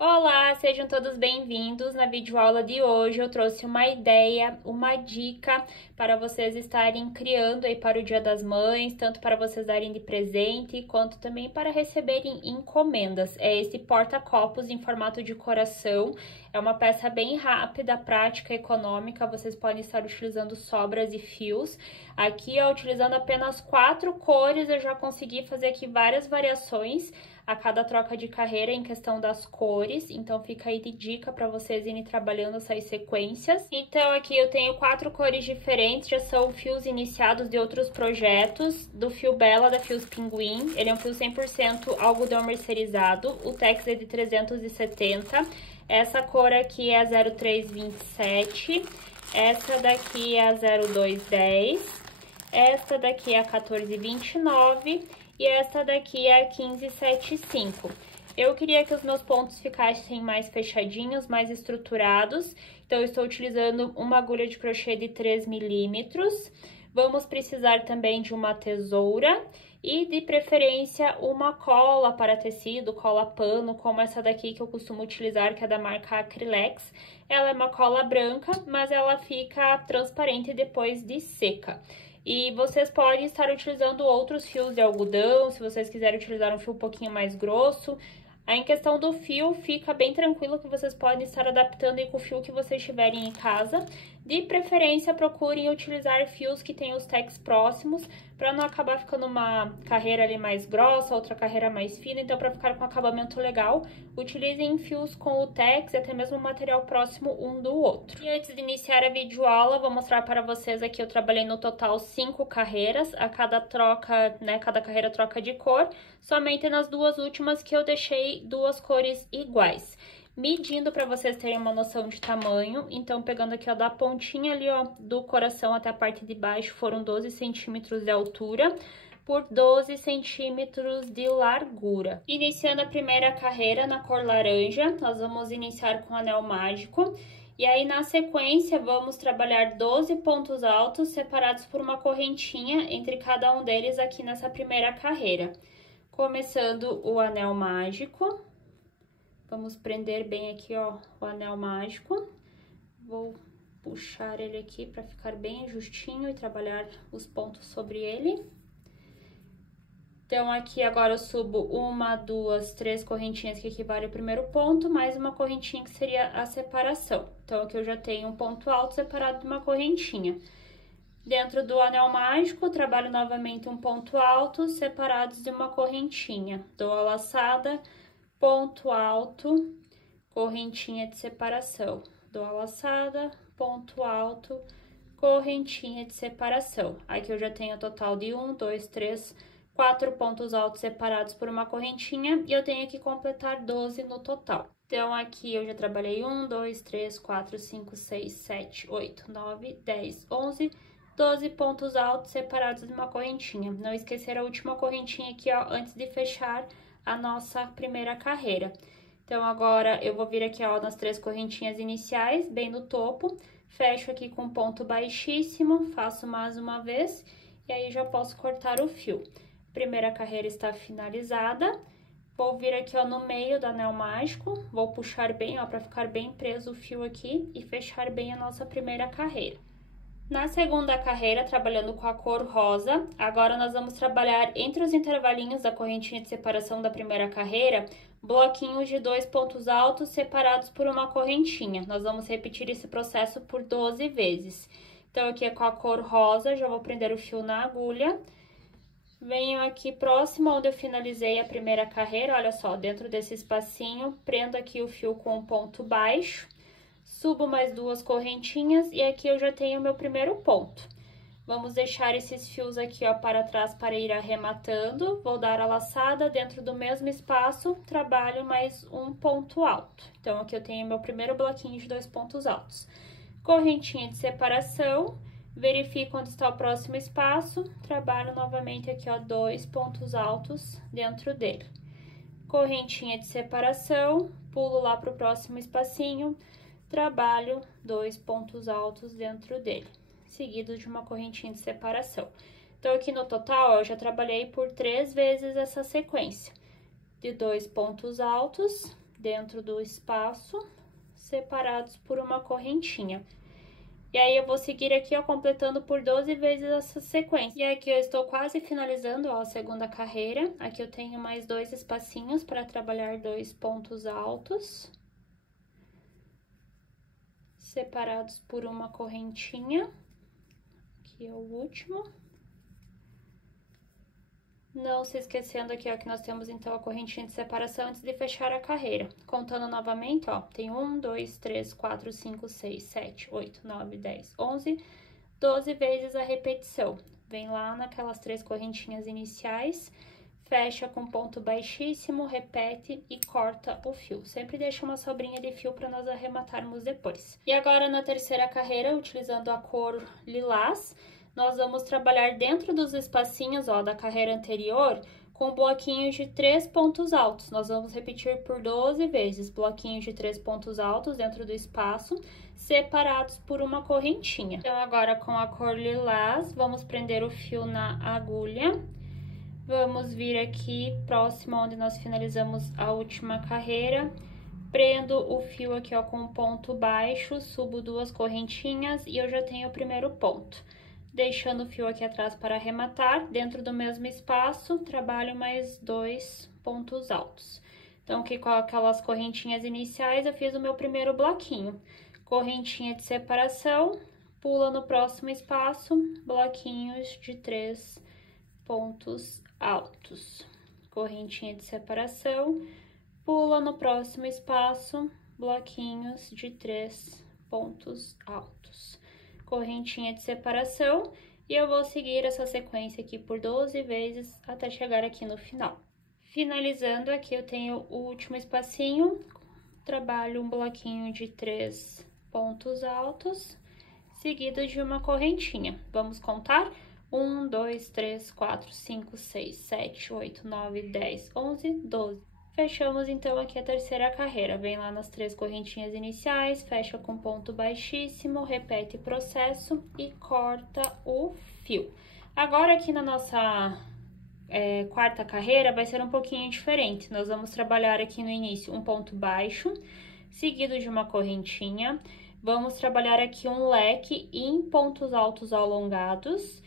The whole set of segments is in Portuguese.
Olá, sejam todos bem-vindos. Na videoaula de hoje eu trouxe uma ideia, uma dica para vocês estarem criando aí para o Dia das Mães, tanto para vocês darem de presente, quanto também para receberem encomendas. É esse porta-copos em formato de coração. É uma peça bem rápida, prática, econômica. Vocês podem estar utilizando sobras e fios. Aqui, ó, utilizando apenas 4 cores, eu já consegui fazer aqui várias variações a cada troca de carreira em questão das cores, então fica aí de dica para vocês irem trabalhando essas sequências. Então aqui eu tenho 4 cores diferentes, já são fios iniciados de outros projetos, do fio Bella da Fios Pinguim, ele é um fio 100% algodão mercerizado, o Tex é de 370, essa cor aqui é a 0327, essa daqui é a 0210, esta daqui é a 1429 e essa daqui é a 1575. Eu queria que os meus pontos ficassem mais fechadinhos, mais estruturados, então eu estou utilizando uma agulha de crochê de 3 milímetros. Vamos precisar também de uma tesoura e, de preferência, uma cola para tecido, cola pano, como essa daqui que eu costumo utilizar, que é da marca Acrylex. Ela é uma cola branca, mas ela fica transparente depois de seca. E vocês podem estar utilizando outros fios de algodão, se vocês quiserem utilizar um fio um pouquinho mais grosso. Aí, em questão do fio, fica bem tranquilo que vocês podem estar adaptando aí com o fio que vocês tiverem em casa. De preferência, procurem utilizar fios que tenham os tecs próximos, para não acabar ficando uma carreira ali mais grossa, outra carreira mais fina. Então, para ficar com acabamento legal, utilizem fios com o tex e até mesmo o material próximo um do outro. E antes de iniciar a videoaula, vou mostrar para vocês aqui, eu trabalhei no total 5 carreiras, a cada troca, né, cada carreira troca de cor, somente nas duas últimas que eu deixei 2 cores iguais. Medindo para vocês terem uma noção de tamanho, então pegando aqui, ó, da pontinha ali, ó, do coração até a parte de baixo, foram 12 centímetros de altura por 12 centímetros de largura. Iniciando a primeira carreira na cor laranja, nós vamos iniciar com o anel mágico. E aí, na sequência, vamos trabalhar 12 pontos altos separados por uma correntinha entre cada um deles aqui nessa primeira carreira. Começando o anel mágico. Vamos prender bem aqui, ó, o anel mágico. Vou puxar ele aqui para ficar bem justinho e trabalhar os pontos sobre ele. Então, aqui agora eu subo 1, 2, 3 correntinhas que equivale ao primeiro ponto, mais uma correntinha que seria a separação. Então, aqui eu já tenho um ponto alto separado de uma correntinha. Dentro do anel mágico, trabalho novamente um ponto alto separados de uma correntinha. Dou a laçada, ponto alto, correntinha de separação. Dou a laçada, ponto alto, correntinha de separação. Aqui eu já tenho o total de 1, 2, 3, 4 pontos altos separados por uma correntinha e eu tenho que completar 12 no total. Então, aqui eu já trabalhei 1, 2, 3, 4, 5, 6, 7, 8, 9, 10, 11, 12 pontos altos separados de uma correntinha. Não esquecer a última correntinha aqui, ó, antes de fechar a nossa primeira carreira. Então, agora eu vou vir aqui, ó, nas 3 correntinhas iniciais, bem no topo, fecho aqui com ponto baixíssimo, faço mais uma vez, e aí já posso cortar o fio. Primeira carreira está finalizada, vou vir aqui, ó, no meio do anel mágico, vou puxar bem, ó, para ficar bem preso o fio aqui e fechar bem a nossa primeira carreira. Na segunda carreira, trabalhando com a cor rosa, agora nós vamos trabalhar entre os intervalinhos da correntinha de separação da primeira carreira, bloquinhos de 2 pontos altos separados por uma correntinha. Nós vamos repetir esse processo por 12 vezes. Então, aqui é com a cor rosa, já vou prender o fio na agulha. Venho aqui próximo onde eu finalizei a primeira carreira, olha só, dentro desse espacinho, prendo aqui o fio com um ponto baixo. Subo mais 2 correntinhas e aqui eu já tenho o meu primeiro ponto. Vamos deixar esses fios aqui, ó, para trás para ir arrematando. Vou dar a laçada dentro do mesmo espaço, trabalho mais um ponto alto. Então, aqui eu tenho meu primeiro bloquinho de 2 pontos altos. Correntinha de separação, verifico onde está o próximo espaço, trabalho novamente aqui, ó, 2 pontos altos dentro dele. Correntinha de separação, pulo lá para o próximo espacinho, trabalho 2 pontos altos dentro dele, seguido de uma correntinha de separação. Então, aqui no total, eu já trabalhei por 3 vezes essa sequência de 2 pontos altos, dentro do espaço, separados por uma correntinha. E aí, eu vou seguir aqui, ó, completando por 12 vezes essa sequência. E aqui eu estou quase finalizando, ó, a segunda carreira. Aqui eu tenho mais 2 espacinhos para trabalhar 2 pontos altos, separados por uma correntinha. Aqui é o último. Não se esquecendo aqui, ó, que nós temos, então, a correntinha de separação antes de fechar a carreira. Contando novamente, ó, tem 1, 2, 3, 4, 5, 6, 7, 8, 9, 10, 11, 12 vezes a repetição. Vem lá naquelas 3 correntinhas iniciais, fecha com ponto baixíssimo, repete e corta o fio. Sempre deixa uma sobrinha de fio para nós arrematarmos depois. E agora, na terceira carreira, utilizando a cor lilás, nós vamos trabalhar dentro dos espacinhos, ó, da carreira anterior, com bloquinhos de 3 pontos altos. Nós vamos repetir por 12 vezes bloquinhos de 3 pontos altos dentro do espaço, separados por uma correntinha. Então, agora com a cor lilás, vamos prender o fio na agulha. Vamos vir aqui próximo onde nós finalizamos a última carreira. Prendo o fio aqui, ó, com um ponto baixo, subo 2 correntinhas e eu já tenho o primeiro ponto. Deixando o fio aqui atrás para arrematar, dentro do mesmo espaço, trabalho mais 2 pontos altos. Então, aqui com aquelas correntinhas iniciais, eu fiz o meu primeiro bloquinho. Correntinha de separação, pula no próximo espaço, bloquinhos de 3 pontos altos. Correntinha de separação, pula no próximo espaço, bloquinhos de 3 pontos altos. Correntinha de separação, e eu vou seguir essa sequência aqui por 12 vezes até chegar aqui no final. Finalizando, aqui eu tenho o último espacinho, trabalho um bloquinho de 3 pontos altos, seguido de uma correntinha. Vamos contar? 1, 2, 3, 4, 5, 6, 7, 8, 9, 10, 11, 12. Fechamos, então, aqui a terceira carreira. Vem lá nas 3 correntinhas iniciais, fecha com ponto baixíssimo, repete o processo e corta o fio. Agora, aqui na nossa quarta carreira, vai ser um pouquinho diferente. Nós vamos trabalhar aqui no início um ponto baixo, seguido de uma correntinha. Vamos trabalhar aqui um leque em pontos altos alongados.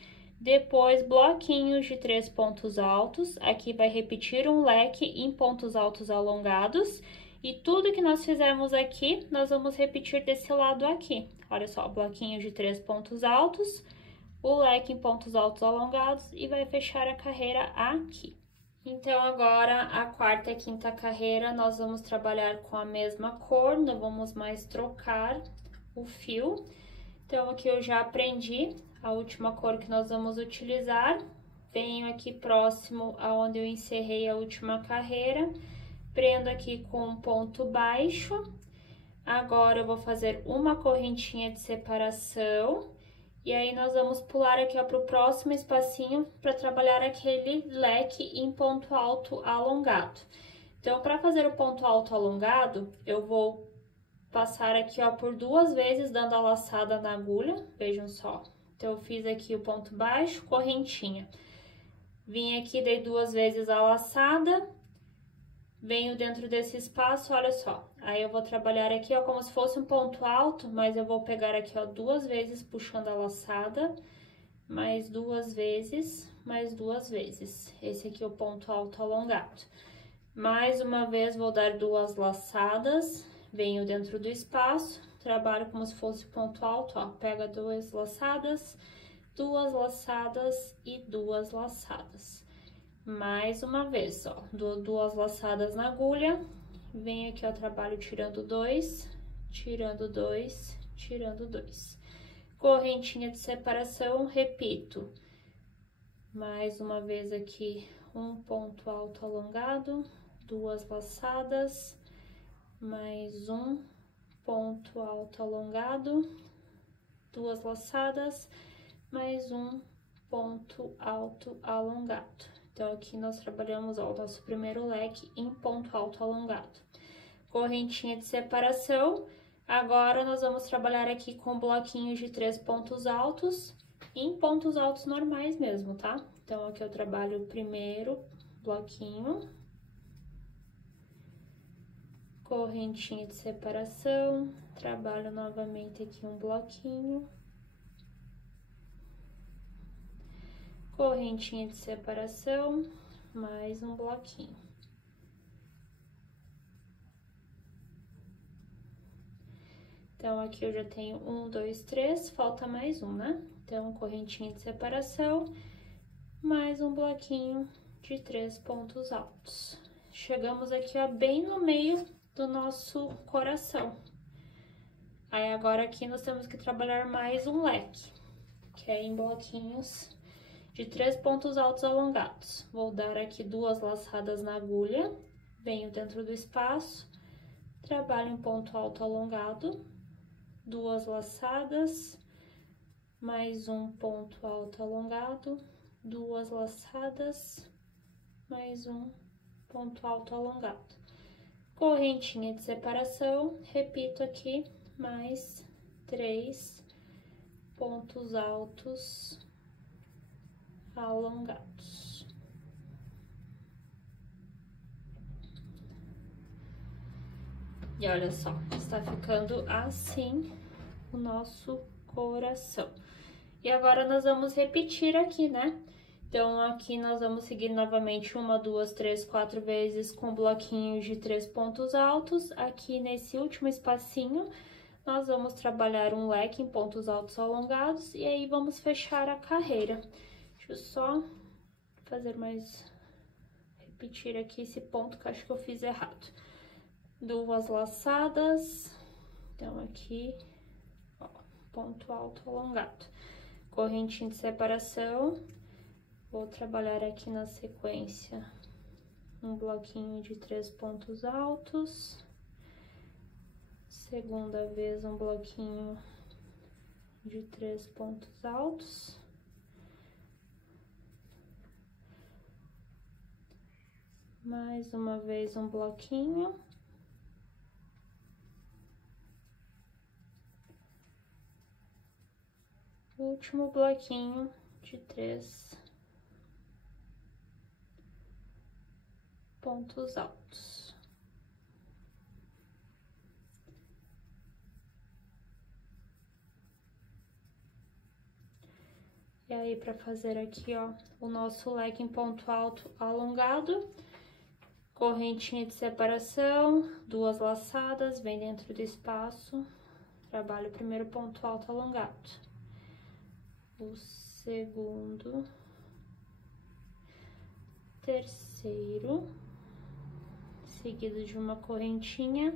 Depois, bloquinhos de 3 pontos altos, aqui vai repetir um leque em pontos altos alongados. E tudo que nós fizemos aqui, nós vamos repetir desse lado aqui. Olha só, bloquinhos de 3 pontos altos, o leque em pontos altos alongados e vai fechar a carreira aqui. Então, agora, a quarta e quinta carreira, nós vamos trabalhar com a mesma cor, não vamos mais trocar o fio. Então, aqui eu já aprendi a última cor que nós vamos utilizar. Venho aqui próximo aonde eu encerrei a última carreira, prendo aqui com um ponto baixo. Agora, eu vou fazer uma correntinha de separação. E aí, nós vamos pular aqui, ó, pro próximo espacinho para trabalhar aquele leque em ponto alto alongado. Então, para fazer o ponto alto alongado, eu vou passar aqui, ó, por 2 vezes, dando a laçada na agulha, vejam só. Então, eu fiz aqui o ponto baixo, correntinha. Vim aqui, dei 2 vezes a laçada, venho dentro desse espaço, olha só. Aí, eu vou trabalhar aqui, ó, como se fosse um ponto alto, mas eu vou pegar aqui, ó, 2 vezes puxando a laçada, mais 2 vezes, mais 2 vezes. Esse aqui é o ponto alto alongado. Mais uma vez, vou dar 2 laçadas, venho dentro do espaço, trabalho como se fosse ponto alto, ó, pega 2 laçadas, 2 laçadas e 2 laçadas. Mais uma vez, ó, dou 2 laçadas na agulha, venho aqui, ó, trabalho tirando 2, tirando 2, tirando 2. Correntinha de separação, repito. Mais uma vez aqui, um ponto alto alongado, 2 laçadas, mais um ponto alto alongado, 2 laçadas, mais um ponto alto alongado. Então, aqui nós trabalhamos, ó, o nosso primeiro leque em ponto alto alongado. Correntinha de separação. Agora, nós vamos trabalhar aqui com bloquinhos de 3 pontos altos, em pontos altos normais mesmo, tá? Então, aqui eu trabalho o primeiro bloquinho, correntinha de separação, trabalho novamente aqui um bloquinho, correntinha de separação, mais um bloquinho. Então, aqui eu já tenho 1, 2, 3, falta mais um, né? Então, correntinha de separação, mais um bloquinho de 3 pontos altos. Chegamos aqui, ó, bem no meio do nosso coração. Aí, agora aqui nós temos que trabalhar mais um leque, que é em bloquinhos de 3 pontos altos alongados. Vou dar aqui 2 laçadas na agulha, venho dentro do espaço, trabalho um ponto alto alongado, 2 laçadas, mais um ponto alto alongado, 2 laçadas, mais um ponto alto alongado. Correntinha de separação, repito aqui, mais 3 pontos altos alongados. E olha só, está ficando assim o nosso coração. E agora nós vamos repetir aqui, né? Então, aqui nós vamos seguir novamente 1, 2, 3, 4 vezes com bloquinhos de 3 pontos altos. Aqui nesse último espacinho, nós vamos trabalhar um leque em pontos altos alongados e aí vamos fechar a carreira. Deixa eu só fazer mais... repetir aqui esse ponto que eu acho que eu fiz errado. 2 laçadas, então aqui, ó, ponto alto alongado. Correntinha de separação, vou trabalhar aqui na sequência um bloquinho de 3 pontos altos. Segunda vez um bloquinho de 3 pontos altos. Mais uma vez um bloquinho. Último bloquinho de 3 pontos altos. E aí, para fazer aqui, ó, o nosso leque em ponto alto alongado, correntinha de separação, 2 laçadas, vem dentro do espaço, trabalho o primeiro ponto alto alongado. O segundo, terceiro, seguido de uma correntinha,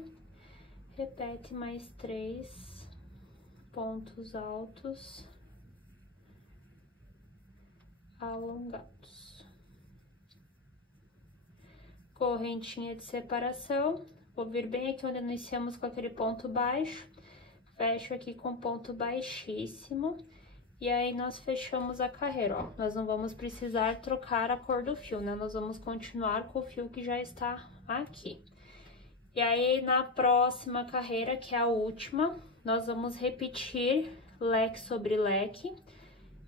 repete mais 3 pontos altos alongados. Correntinha de separação, vou vir bem aqui onde iniciamos com aquele ponto baixo, fecho aqui com ponto baixíssimo. E aí, nós fechamos a carreira, ó. Nós não vamos precisar trocar a cor do fio, né? Nós vamos continuar com o fio que já está aqui. E aí, na próxima carreira, que é a última, nós vamos repetir leque sobre leque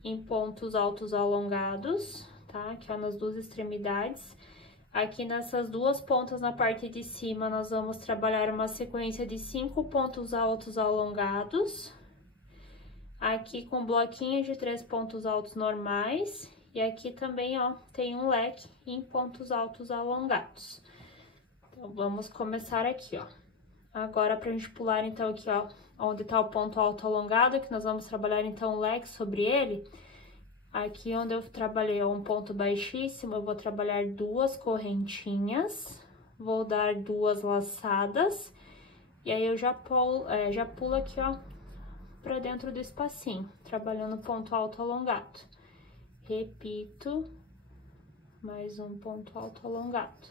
em pontos altos alongados, tá? Aqui, ó, nas 2 extremidades. Aqui nessas 2 pontas na parte de cima, nós vamos trabalhar uma sequência de 5 pontos altos alongados. Aqui com bloquinho de 3 pontos altos normais, e aqui também, ó, tem um leque em pontos altos alongados. Então, vamos começar aqui, ó. Agora, pra gente pular, então, aqui, ó, onde tá o ponto alto alongado, que nós vamos trabalhar, então, o leque sobre ele. Aqui onde eu trabalhei, ó, um ponto baixíssimo, eu vou trabalhar 2 correntinhas, vou dar 2 laçadas, e aí eu já pulo aqui, ó, para dentro do espacinho, trabalhando ponto alto alongado. Repito, mais um ponto alto alongado.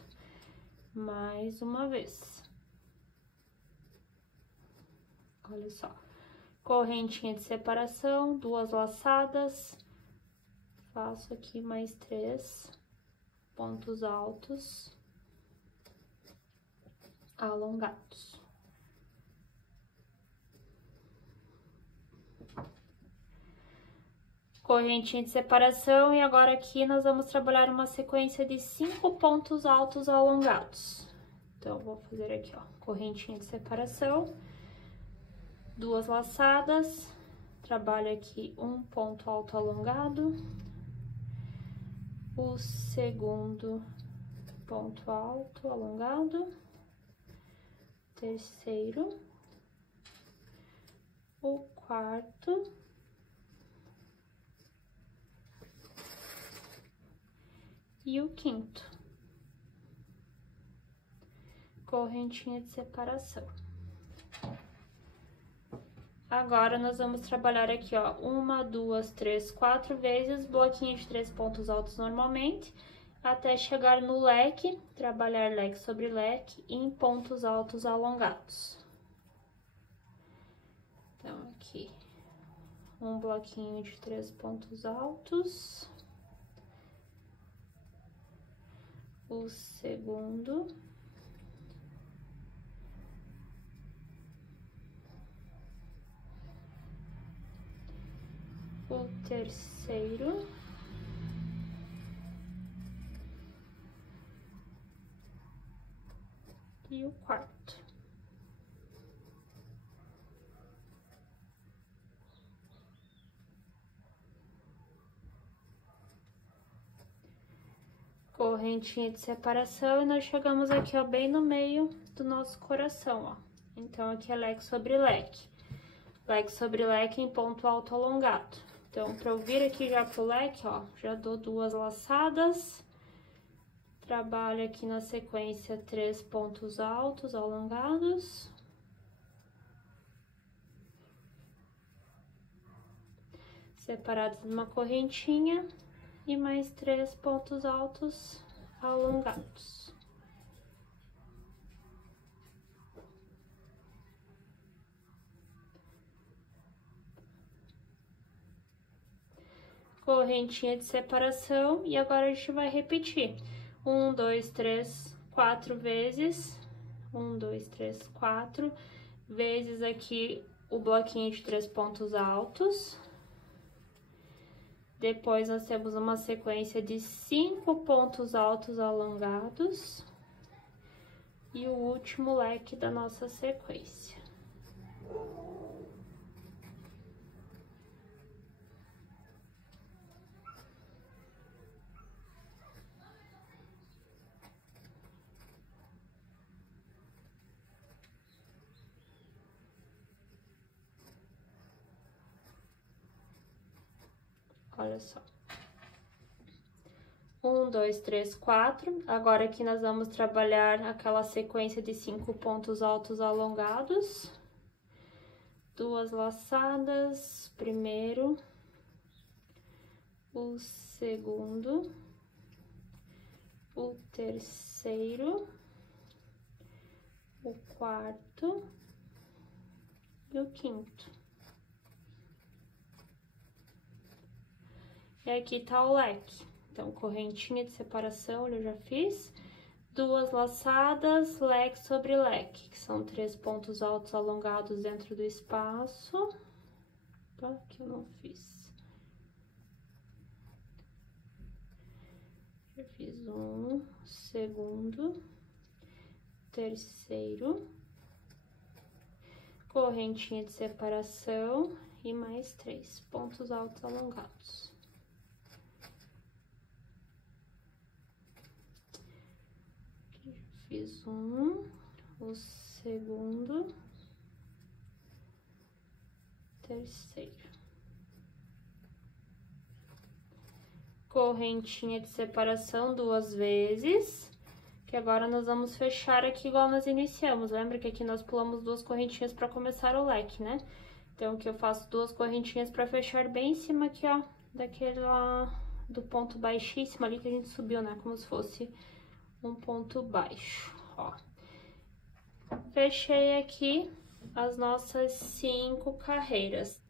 Mais uma vez. Olha só. Correntinha de separação, 2 laçadas. Faço aqui mais 3 pontos altos alongados. Correntinha de separação, e agora aqui nós vamos trabalhar uma sequência de 5 pontos altos alongados. Então, vou fazer aqui, ó, correntinha de separação, 2 laçadas, trabalho aqui um ponto alto alongado, o segundo ponto alto alongado, terceiro, o quarto, e o quinto. Correntinha de separação. Agora, nós vamos trabalhar aqui, ó, 1, 2, 3, 4 vezes, bloquinho de 3 pontos altos normalmente, até chegar no leque, trabalhar leque sobre leque em pontos altos alongados. Então, aqui, um bloquinho de 3 pontos altos, o segundo, o terceiro, e o quarto. Correntinha de separação, e nós chegamos aqui, ó, bem no meio do nosso coração, ó. Então, aqui é leque sobre leque. Leque sobre leque em ponto alto alongado. Então, pra eu vir aqui já pro leque, ó, já dou 2 laçadas. Trabalho aqui na sequência 3 pontos altos alongados. Separados numa correntinha. E mais 3 pontos altos alongados. Correntinha de separação, e agora a gente vai repetir. 1, 2, 3, 4 vezes. 1, 2, 3, 4 vezes aqui o bloquinho de 3 pontos altos. Depois, nós temos uma sequência de 5 pontos altos alongados. E o último leque da nossa sequência. Olha só. 1, 2, 3, 4. Agora, aqui nós vamos trabalhar aquela sequência de 5 pontos altos alongados. 2 laçadas, primeiro, o segundo, o terceiro, o quarto e o quinto. E aqui tá o leque. Então, correntinha de separação, eu já fiz. 2 laçadas, leque sobre leque, que são 3 pontos altos alongados dentro do espaço. Opa, que eu não fiz. Já fiz um, segundo, terceiro, correntinha de separação e mais 3 pontos altos alongados. Fiz um, o segundo, terceiro. Correntinha de separação 2 vezes, que agora nós vamos fechar aqui igual nós iniciamos. Lembra que aqui nós pulamos 2 correntinhas para começar o leque, né? Então, aqui eu faço 2 correntinhas para fechar bem em cima aqui, ó, daquele lá, do ponto baixíssimo ali que a gente subiu, né? Como se fosse um ponto baixo, ó. Fechei aqui as nossas 5 carreiras.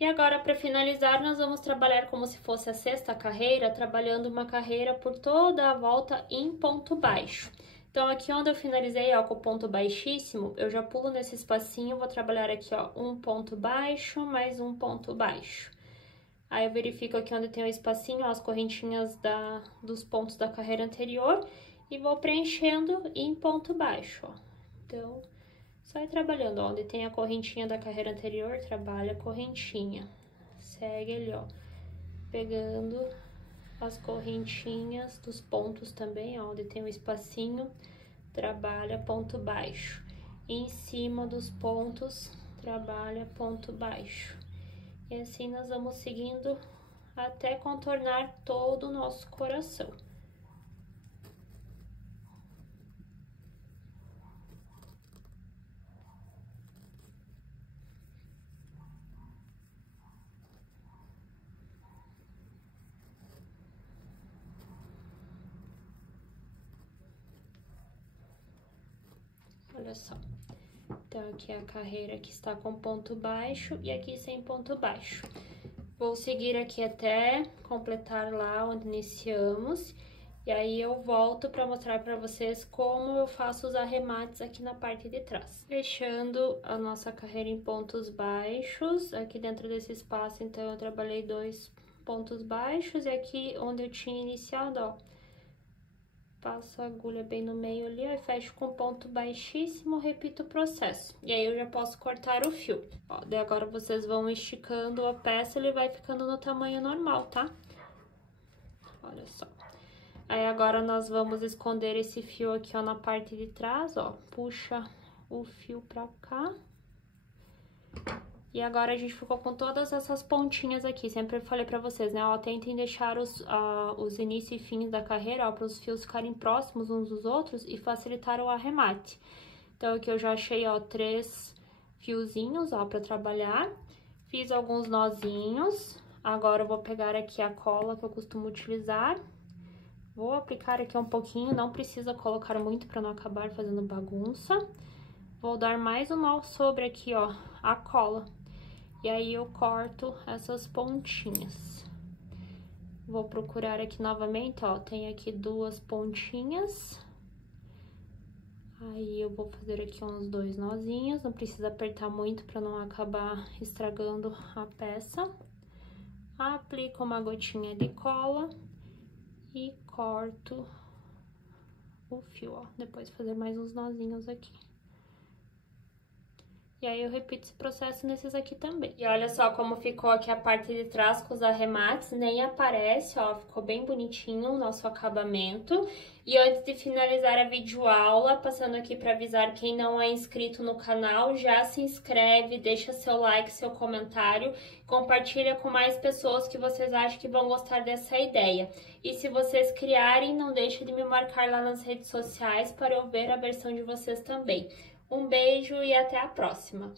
E agora, para finalizar, nós vamos trabalhar como se fosse a 6ª carreira, trabalhando uma carreira por toda a volta em ponto baixo. Então, aqui onde eu finalizei, ó, com o ponto baixíssimo, eu já pulo nesse espacinho, vou trabalhar aqui, ó, um ponto baixo, mais um ponto baixo. Aí, eu verifico aqui onde tem o espacinho, ó, as correntinhas dos pontos da carreira anterior. e vou preenchendo em ponto baixo, ó. Então, só ir trabalhando, ó, onde tem a correntinha da carreira anterior, trabalha a correntinha. Segue ali, ó, pegando as correntinhas dos pontos também, ó, onde tem um espacinho, trabalha ponto baixo. E em cima dos pontos, trabalha ponto baixo. E assim nós vamos seguindo até contornar todo o nosso coração. Olha só. Então, aqui é a carreira que está com ponto baixo e aqui sem ponto baixo. Vou seguir aqui até completar lá onde iniciamos. E aí, eu volto para mostrar para vocês como eu faço os arremates aqui na parte de trás. Fechando a nossa carreira em pontos baixos, aqui dentro desse espaço, então, eu trabalhei 2 pontos baixos. E aqui onde eu tinha iniciado, ó, passo a agulha bem no meio ali, ó, e fecho com ponto baixíssimo, repito o processo. E aí, eu já posso cortar o fio. Ó, daí agora vocês vão esticando a peça, ele vai ficando no tamanho normal, tá? Olha só. Aí, agora, nós vamos esconder esse fio aqui, ó, na parte de trás, ó. Puxa o fio pra cá. E agora, a gente ficou com todas essas pontinhas aqui. Sempre falei pra vocês, né, ó, tentem deixar os inícios e fins da carreira, ó, para os fios ficarem próximos uns dos outros e facilitar o arremate. Então, aqui eu já achei, ó, 3 fiozinhos, ó, pra trabalhar. Fiz alguns nozinhos. Agora, eu vou pegar aqui a cola que eu costumo utilizar. Vou aplicar aqui um pouquinho, não precisa colocar muito pra não acabar fazendo bagunça. Vou dar mais um mal sobre aqui, ó, a cola. E aí, eu corto essas pontinhas. Vou procurar aqui novamente, ó, tem aqui 2 pontinhas. Aí, eu vou fazer aqui uns 2 nozinhos, não precisa apertar muito pra não acabar estragando a peça. Aplico uma gotinha de cola e corto o fio, ó. Depois fazer mais uns nozinhos aqui. E aí, eu repito esse processo nesses aqui também. E olha só como ficou aqui a parte de trás com os arremates, nem aparece, ó, ficou bem bonitinho o nosso acabamento. E antes de finalizar a videoaula, passando aqui para avisar quem não é inscrito no canal, já se inscreve, deixa seu like, seu comentário, compartilha com mais pessoas que vocês acham que vão gostar dessa ideia. E se vocês criarem, não deixe de me marcar lá nas redes sociais para eu ver a versão de vocês também. Um beijo e até a próxima!